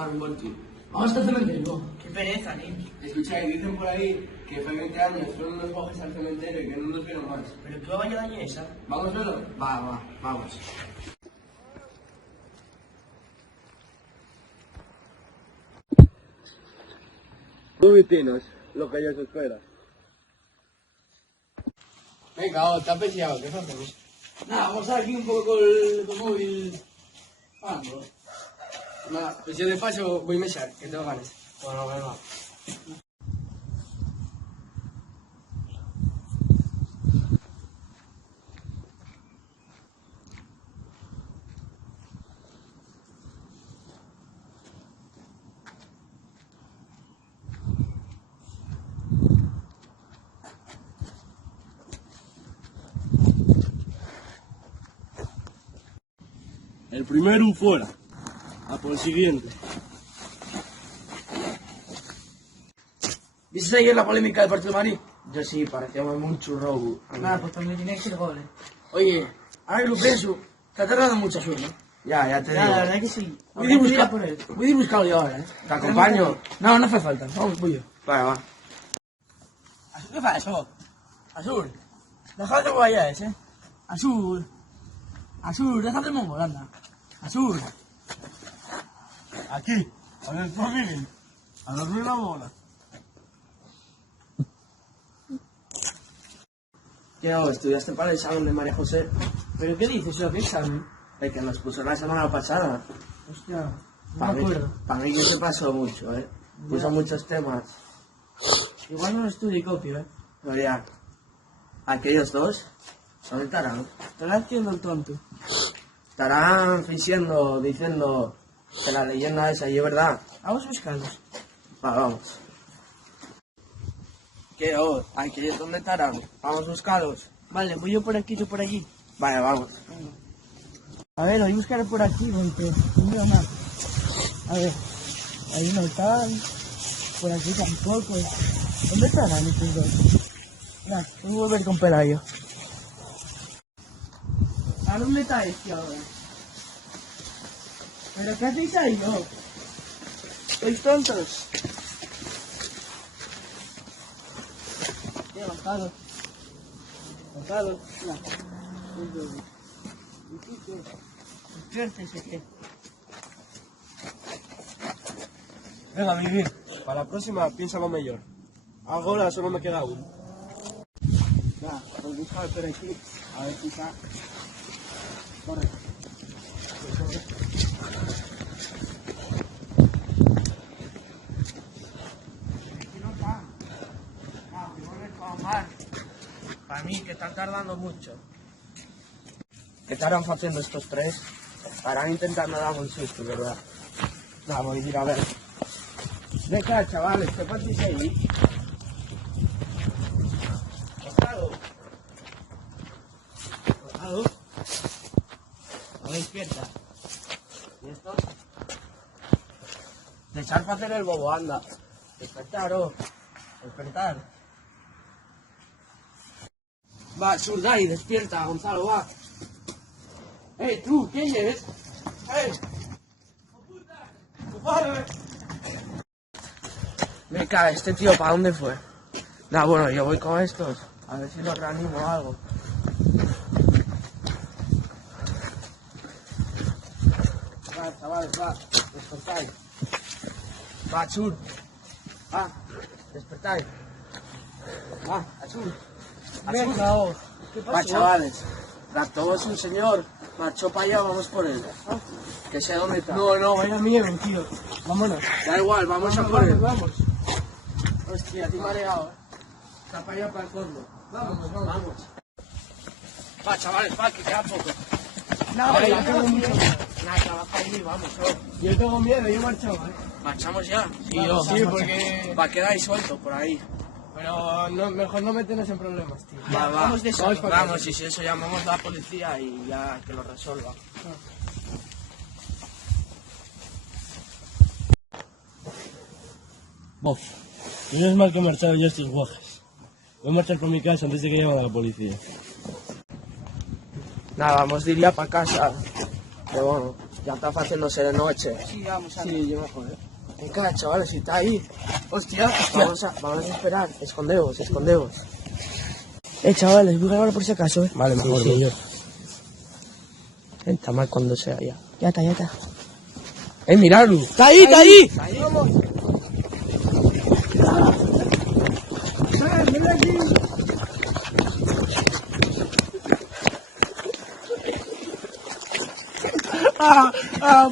pasar un buen tiempo. Vamos hasta el cementerio. Qué pereza, tío. Escucha, y dicen por ahí que fue 20 años, fueron unos viajes al cementerio y que no nos vieron más. ¿Pero qué baño daño esa? ¿Vamos a verlo? Vamos. Tú vitinos, lo que ellos esperan. Venga, te has pillado, ¿qué hacemos? Nada, vamos a estar aquí un poco con el móvil. Vamos. Nada, pues yo de paso voy a mesar, que tengo ganas. Bueno, venga. El primero fuera. A por el siguiente. ¿Viste ayer la polémica del Partido de Madrid? Yo sí, parecía un churro. Nada, pues también tiene que ser goles. Oye, ahora que lo pienso, te ha tardado mucho sueño. Ya te digo. La verdad que sí. Voy Voy a ir buscarlo yo ahora, ¿eh? ¿Te acompaño? No, no hace falta. Vamos, voy yo. Vale, va. Azul, ¿qué fa eso? Azul, déjate que vayas, ¿eh? Azul, déjate el mongol, anda. Azul. Aquí, a ver, familia. A dormir la bola. ¿Qué hago? ¿Estudiaste para el examen de María José? ¿Pero qué dices? ¿Qué examen? El que nos puso la semana pasada. Hostia, no Para me acuerdo. mí que se pasó mucho, ¿eh? Puso muchos temas. Igual no lo estudio y copio, ¿eh? Pero ya, aquellos dos son tarados. Te la entiendo el tonto. Estarán fingiendo, diciendo que la leyenda esa y es verdad. Vamos a buscarlos. Vamos. ¿Qué? Oh, aquellos dónde estarán. Vamos a buscarlos. Vale, voy yo por aquí, tú por allí. Vale, vamos. A ver, voy a buscar por aquí, porque no veo nada. A ver, ahí no están. Por aquí tampoco. ¿Dónde estarán estos dos? Mira, voy a volver con Pelayo. ¿A dónde está este ahora? ¿Pero qué hacéis ahí, yo? ¿Sois tontos? Bajado. Mira. Despiértese, ¿qué? Venga, vivir. Para la próxima, piénsalo mejor. Ahora solo me queda uno. Va, pues busca el perejil. A ver si está. Corre. Para mí, que están tardando mucho. ¿Qué estarán haciendo estos tres? Estarán intentando dar un susto, ¿verdad? Vamos a ir a ver. Venga, chavales, ¿qué partís ahí? ¿Costado? No despierta. ¿Y estos? Dechar para hacer el bobo, anda. Despertar, despertar. Va, Surdai, despierta, Gonzalo, va. Tú, ¿quién eres? Me cae, este tío, ¿para dónde fue? Nah, bueno, yo voy con estos. A ver si los reanimo o algo. Va, chavales, va. Despertáis. Va, Chur. Va, despertáis. Va, Achur. Venga, ¿qué pasó? Va, chavales. Raptó es un señor. Marchó para allá, vamos por él. Que sé dónde está. No, vaya miedo, tío. Vámonos. Da igual, vamos a por él. Vamos. Hostia, estoy mareado. Está para allá, para el fondo. Vamos. Va, chavales, va, que queda poco. Nada, yo tengo mucho. Nada, trabaja ahí, vamos. Yo tengo miedo, yo marchaba, ¿eh? ¿Marchamos ya? Sí, porque... Va a quedar ahí suelto por ahí. Pero no, mejor no meternos en problemas, tío. Va. Vamos de eso. Vamos, y si eso llamamos a la policía y ya que lo resuelva. Vos, menos mal que marcharon ya estos guajes. Voy a marchar por mi casa antes de que llamen a la policía. Nada, vamos, diría para casa. Pero bueno, Ya está haciéndose de noche. Sí, vamos, anda. Sí, yo me joder. Venga, chavales, si está ahí. Hostia. Vamos a esperar. Escondeos. Chavales, voy a grabar por si acaso, Vale, mejor, Sí. mayor. Está mal cuando sea ya. Ya está. Miradlo. ¡Está ahí!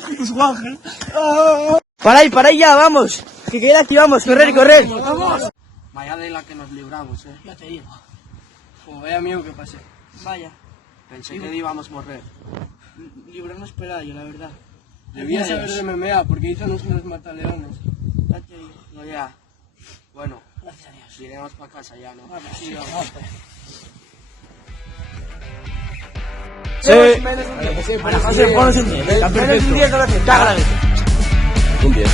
Putos guajes. Para ahí ya, vamos. Que queda aquí, vamos, correr. Vaya de la que nos libramos, Ya te digo. Como vaya miedo que pasé. Vaya, Pensé que íbamos a morrer. librarnos para yo, la verdad. Debía saber de MMA porque hizo unos mataleones. Ya te digo. No, ya. Bueno, Gracias a Dios. iremos para casa ya, ¿no? Vale, sí, vamos. Sí. Ponos un 10. Menos un 10 no lo haces. Un 10,